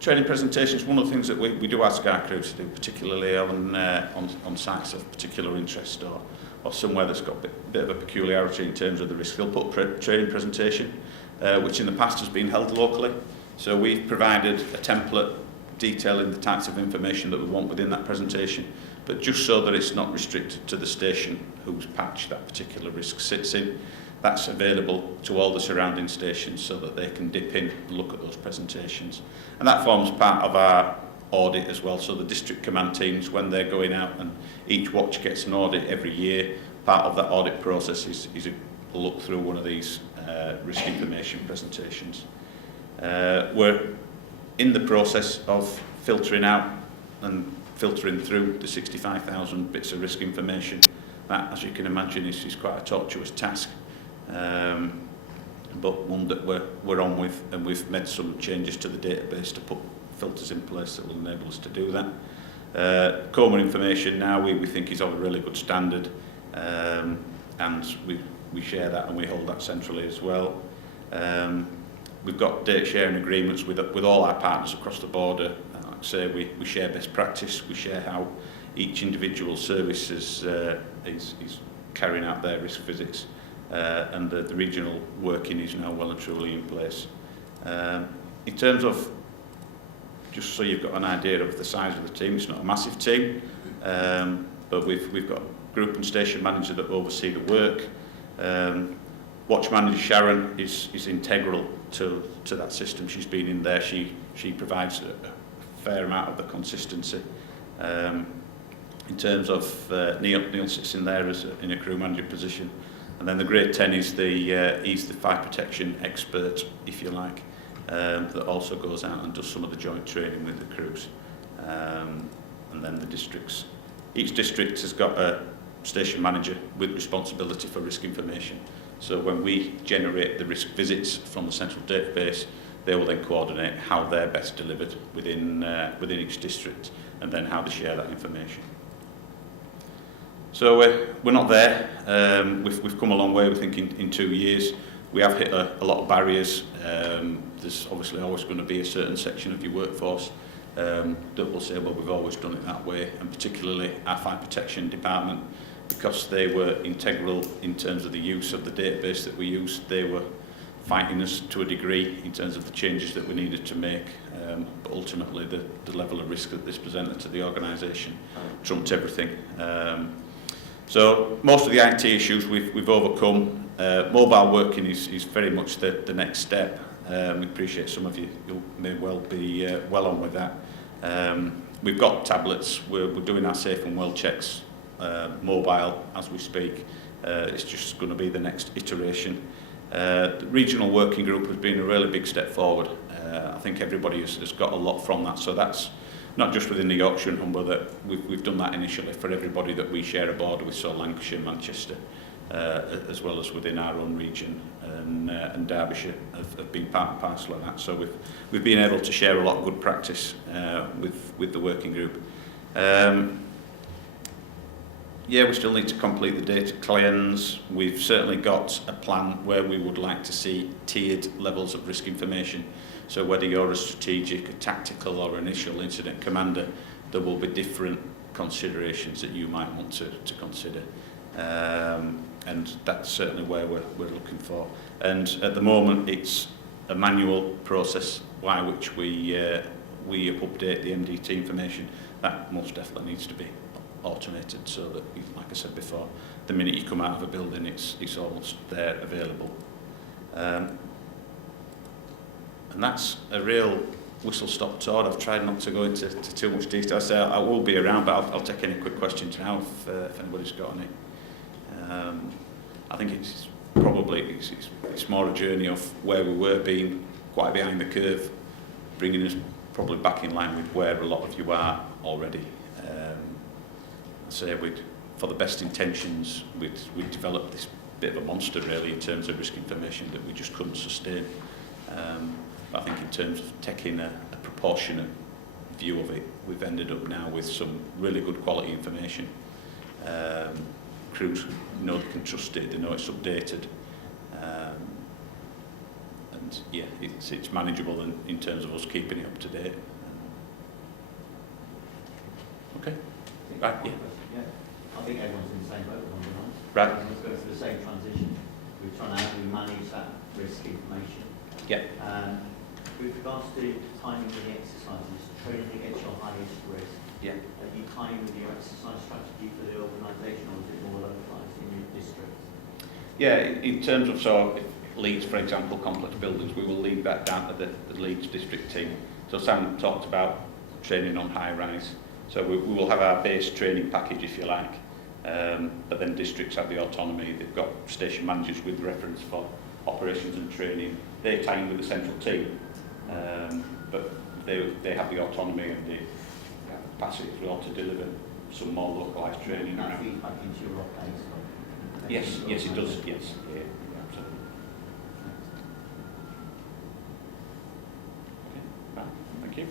Training presentations, one of the things that we do ask our crews to do, particularly on sites of particular interest or somewhere that's got a bit of a peculiarity in terms of the risk. They'll put a training presentation, which in the past has been held locally. So we've provided a template detailing the types of information that we want within that presentation, but just so that it's not restricted to the station whose patch that particular risk sits in. That's available to all the surrounding stations so that they can dip in and look at those presentations. And that forms part of our audit as well. So the district command teams, when they're going out, and each watch gets an audit every year, part of that audit process is a look through one of these risk information presentations. We're in the process of filtering out and filtering through the 65,000 bits of risk information. That, as you can imagine, is quite a tortuous task. But one that we're on with, and we've made some changes to the database to put filters in place that will enable us to do that. Coma information now we think is of a really good standard, and we share that and we hold that centrally as well. We've got data sharing agreements with all our partners across the border. Like I say, we share best practice, we share how each individual service is carrying out their risk visits. And the regional working is now well and truly in place. In terms of, just so you've got an idea of the size of the team, it's not a massive team, but we've got a group and station manager that oversee the work. Watch manager Sharon is integral to that system. She's been in there. She provides a fair amount of the consistency. In terms of Neil sits in there in a crew manager position. And then the grade 10 is he's the fire protection expert, if you like, that also goes out and does some of the joint training with the crews. And then the districts. Each district has got a station manager with responsibility for risk information. So when we generate the risk visits from the central database, they will then coordinate how they're best delivered within each district, and then how they share that information. So we're not there. We've come a long way, we think, in 2 years. We have hit a lot of barriers. There's obviously always going to be a certain section of your workforce that will say, well, we've always done it that way, and particularly our fire protection department, because they were integral in terms of the use of the database that we used. They were fighting us to a degree in terms of the changes that we needed to make, but ultimately the level of risk that this presented to the organisation trumped everything. So most of the IT issues we've overcome. Mobile working is very much the next step. We appreciate some of you may well be well on with that. We've got tablets. We're doing our safe and well checks mobile as we speak. It's just going to be the next iteration. The regional working group has been a really big step forward. I think everybody has got a lot from that. So that's not just within the Yorkshire and Humber, that we've done that initially for everybody that we share a border with, so Lancashire, Manchester, as well as within our own region, and Derbyshire have been part and parcel of that. So we've been able to share a lot of good practice with the working group. Yeah, we still need to complete the data cleanse. We've certainly got a plan where we would like to see tiered levels of risk information. So whether you're a strategic, a tactical or initial incident commander, there will be different considerations that you might want to consider. And that's certainly where we're looking for. And at the moment, it's a manual process by which we update the MDT information. That most definitely needs to be automated, so that, like I said before, the minute you come out of a building, it's almost there available. And that's a real whistle-stop tour. I've tried not to go into too much detail, so I will be around, but I'll take any quick questions now if anybody's got any. I think it's probably it's more a journey of where we were, being quite behind the curve, bringing us probably back in line with where a lot of you are already. Say for the best intentions, we'd developed this bit of a monster really in terms of risk information that we just couldn't sustain. But I think in terms of taking a proportionate view of it, we've ended up now with some really good quality information. Crews know they can trust it, they know it's updated, and it's manageable in terms of us keeping it up to date. Okay. Right. Yeah. I think everyone's in the same boat, right? Right. Everyone's going through the same transition. We're trying to how we manage that risk information. Yeah. With regards to timing of the exercises, training against your highest risk, Yeah. are you tying with your exercise strategy for the organisation, or is it more localised in your district? Yeah, in terms of, so if Leeds, for example, complex buildings, we will lead that down to the Leeds district team. So Sam talked about training on high rise. So we will have our base training package, if you like, but then districts have the autonomy. They've got station managers with reference for operations and training. They tie in with the central team, but they have the autonomy and the capacity as well to deliver some more localised training. That feeds back into your updates. Yes, it does. Yes, yeah, absolutely. Okay, right, thank you.